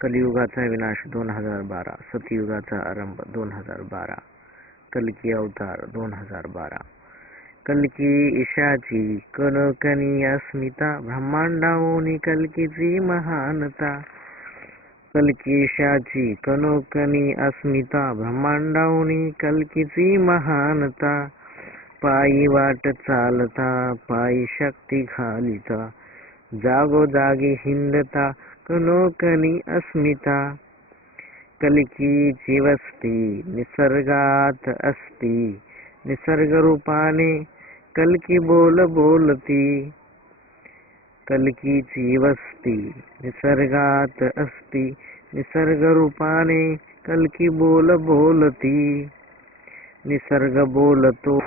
कलियुगाचा विनाश 2012, सतयुगाचा आरंभ 2012, कल्की अवतार 2012. कल्की ईशाची कणकणी अस्मिता, ब्रह्मांडाहून कल्कीची महानता. कल्की ईशाची कणकणी अस्मिता, ब्रह्मांडाहून कल्कीची महानता. पायी वाट चालता, पायी शक्ती घालिता, जागोजागी हिंडता, कणकणी अस्मिता. कल्कीची वस्ती निसर्गात असती, निसर्ग रूपाने कल्की बोलती. कल्कीची वस्ती निसर्गात असती, निसर्ग रूपाने कल्की बोलती. निसर्ग बोलतो